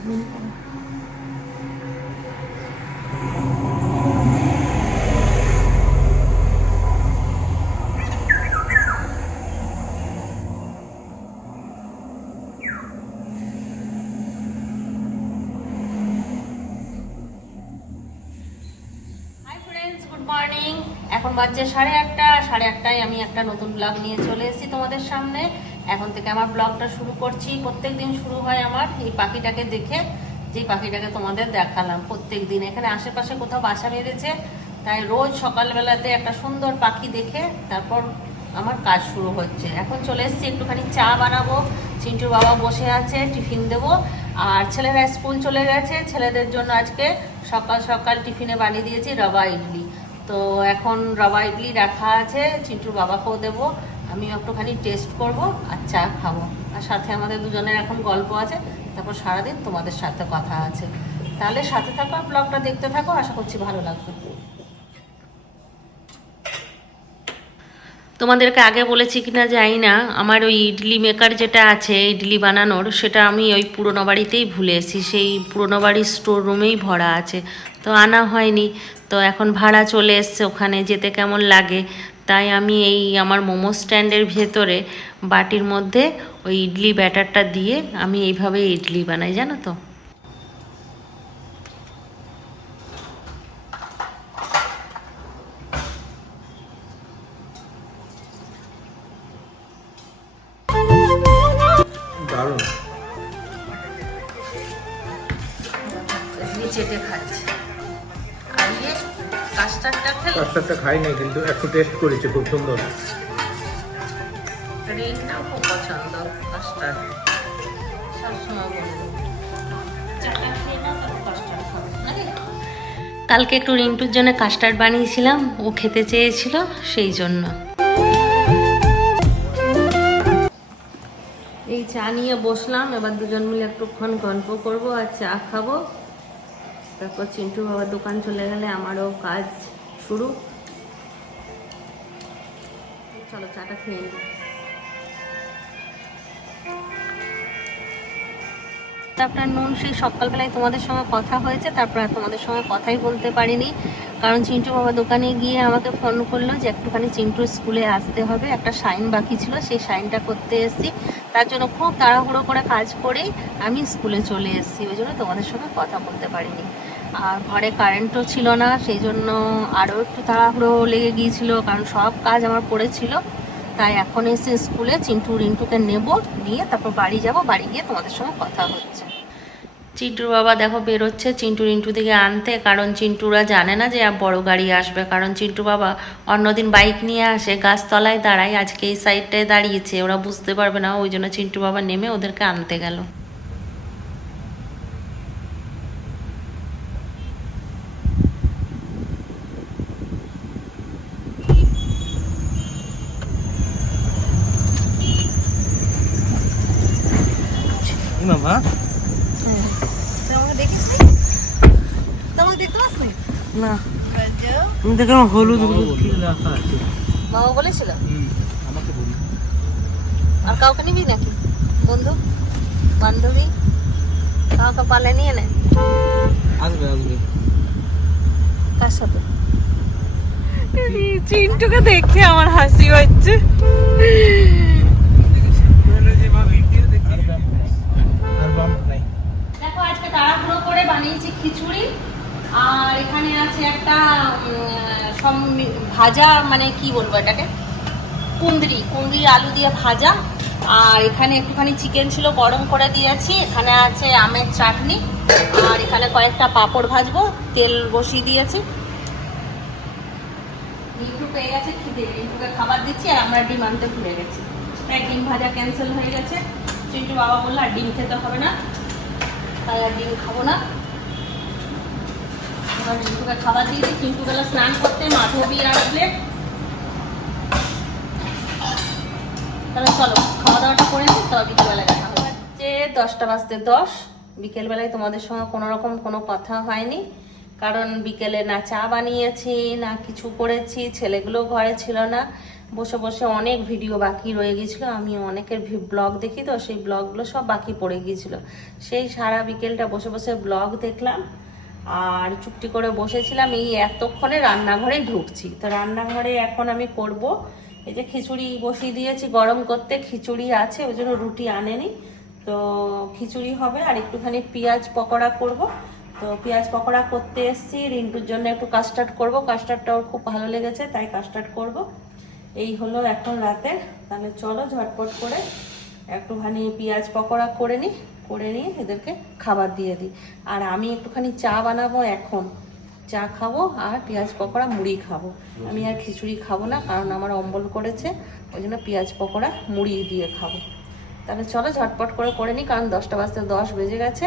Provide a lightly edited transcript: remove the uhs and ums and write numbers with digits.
Morning, এখন বাজছে 8:30। আমি একটা নতুন ব্লগ নিয়ে চলে এসেছি তোমাদের সামনে। এখন থেকে আমার ব্লগটা শুরু করছি। প্রত্যেকদিন শুরু হয় আমার এই পাখিটাকে দেখে, যে পাখিটাকে তোমাদের দেখালাম। প্রত্যেকদিন এখানে আশেপাশে কোথাও বাসা বেঁধেছে, তাই রোজ সকালবেলাতে একটা সুন্দর পাখি দেখে তারপর আমার কাজ শুরু হচ্ছে। এখন চলে এসেছি, একটুখানি চা বানাবো। চিন্টুর বাবা বসে আছে, টিফিন দেবো। আর ছেলেরা স্কুল চলে গেছে, ছেলেদের জন্য আজকে সকাল সকাল টিফিনে বানিয়ে দিয়েছি রবা ইডলি। তো এখন রবা ইডলি রাখা আছে, চিন্টুর বাবাকেও দেবো, আমিও একটুখানি টেস্ট করব আর চা খাবো। আর সাথে আমাদের দুজনের এখন গল্প আছে, তারপর সারাদিন তোমাদের সাথে কথা আছে। তাহলে সাথে থাকো, ব্লগটা দেখতে থাকো, আশা করছি ভালো লাগবে। তোমাদেরকে আগে বলেছি কিনা জানি না, আমার ওই ইডলি মেকার যেটা আছে ইডলি বানানোর, সেটা আমি ওই পুরোনো বাড়িতেই ভুলে এসেছি। সেই পুরোনো বাড়ির স্টোর রুমেই ভরা আছে, তো আনা হয়নি। তো এখন ভাড়া চলে এসছে, ওখানে যেতে কেমন লাগে, তাই আমি এই আমার মোমো স্ট্যান্ডের ভেতরে বাটির মধ্যে ওই ইডলি ব্যাটারটা দিয়ে আমি এইভাবে ইডলি বানাই, জানো তো। চেটে খাচ্ছে। আর ইয়ে কাস্টার্ডটা খাই নাই, কিন্তু একটু টেস্ট করেছি, খুব সুন্দর। রিনটাও খুব পছন্দ কাস্টার্ড, সবসময় বলবো কালকে একটু রিন্টুর জন্য কাস্টার্ড বানিয়েছিলাম, ও খেতে চেয়েছিল, সেই জন্য। এই চা নিয়ে বসলাম, এবার দুজন মিলে একটুক্ষণ গল্প করবো আর চা খাবো। তারপর চিন্টু বাবার দোকান চলে গেলে আমারও কাজ শুরু। চলো চাটা খেয়ে নিই। আফটারনুন, সেই সকালবেলায় তোমাদের সঙ্গে কথা হয়েছে, তারপর তোমাদের সঙ্গে কথাই বলতে পারিনি, কারণ চিন্টু বাবা দোকানে গিয়ে আমাকে ফোন করলো যে একটুখানি চিন্টুর স্কুলে আসতে হবে, একটা সাইন বাকি ছিল, সেই সাইনটা করতে এসেছি। তার জন্য খুব তাড়াহুড়ো করে কাজ করেই আমি স্কুলে চলে এসেছি, ওই জন্য তোমাদের সঙ্গে কথা বলতে পারিনি। আর ঘরে কারেন্টও ছিল না, সেই জন্য আরও একটু তাড়াহুড়ো লেগে গিয়েছিল, কারণ সব কাজ আমার পড়েছিল। তাই এখন এসে স্কুলে রিন্টুকে নেব, নিয়ে তারপর বাড়ি যাব, বাড়ি গিয়ে তোমাদের সঙ্গে কথা হচ্ছে। চিন্টুর বাবা দেখো বেরোচ্ছে রিন্টু দিকে আনতে, কারণ চিন্টুরা জানে না যে বড় গাড়ি আসবে, কারণ চিন্টু বাবা অন্যদিন বাইক নিয়ে আসে, গাছতলায় দাঁড়ায়, আজকে এই সাইডটায় দাঁড়িয়েছে, ওরা বুঝতে পারবে না, ওই জন্য চিন্টু বাবা নেমে ওদেরকে আনতে গেল। মামা না, আমি দেখলাম হলুদ রাখা আছে। বাবা বলেছিল আমাকে বলি, আর কাউকে নিবি নাকি, বন্ধু বান্ধবী কাউকে পালে নিয়ে নে। আসবে আসবে। কার সাথে? চিন্টুকে দেখে আমার হাসি হচ্ছে। দেখো আজকে তাড়াহুড়ো করে বানিয়েছি খিচুড়ি, আর এখানে আছে একটা ভাজা, মানে কি বলবো এটাকে, কুঁদরি আলু দিয়ে ভাজা। আর এখানে একটুখানি চিকেন ছিল, গরম করে দিয়েছি। এখানে আছে আমের চাটনি, আর এখানে কয়েকটা পাঁপড় ভাজবো, তেল বসিয়ে দিয়েছি। রিন্টু পেয়ে গেছে খিদে, রিন্টুকে খাবার দিচ্ছি, আর আমরা ডিম আনতে ভুলে গেছি, তাই ডিম ভাজা ক্যান্সেল হয়ে গেছে। চিন্টু বাবা বললো আর ডিম খেতে হবে না, তাই আর ডিম খাবো না। এবার রিন্টুকে খাবার দিয়ে দিই, চিন্টু গেল স্নান করতে, মাধবী আসলে। তাহলে চলো খাওয়া দাওয়াটা করে নিই, তারপর বিকেলবেলায় দেখা হচ্ছে 10:10। বিকেলবেলায় তোমাদের সঙ্গে কোনোরকম কোনো কথা হয়নি, কারণ বিকেলে না চা বানিয়েছি না কিছু করেছি, ছেলেগুলো ঘরে ছিল না। বসে বসে অনেক ভিডিও বাকি রয়ে গিয়েছিলো। আমি অনেকের ব্লগ দেখি তো, সেই ব্লগগুলো সব বাকি পড়ে গিয়েছিলো। সেই সারা বিকেলটা বসে বসে ব্লগ দেখলাম আর চুপটি করে বসেছিলাম। এই এতক্ষণে রান্নাঘরেই ঢুকছি। তো রান্নাঘরে এখন আমি করব, এই যে খিচুড়ি বসিয়ে দিয়েছি গরম করতে, খিচুড়ি আছে, ওই জন্য রুটি আনেনি। তো খিচুড়ি হবে আর একটুখানি পেঁয়াজ পকোড়া করব। তো পেঁয়াজ পকোড়া করতে এসেছি, রিন্টুর জন্য একটু কাস্টার্ড করব, কাস্টার্ডটা ওর খুব ভালো লেগেছে তাই কাস্টার্ড করব। এই হলো এখন রাতে। তাহলে চলো ঝটপট করে একটুখানি পেঁয়াজ পকোড়া করে নিয়ে এদেরকে খাবার দিয়ে দিই। আর আমি একটুখানি চা বানাবো এখন, চা খাবো আর পেঁয়াজ পকোড়া মুড়ি খাবো। আমি আর খিচুড়ি খাবো না, কারণ আমার অম্বল করেছে, ওই জন্য পেঁয়াজ পকোড়া মুড়ি দিয়ে খাবো। তাহলে চলো ঝটপট করে নিই, কারণ 10টা বাজতে 10 বেজে গেছে।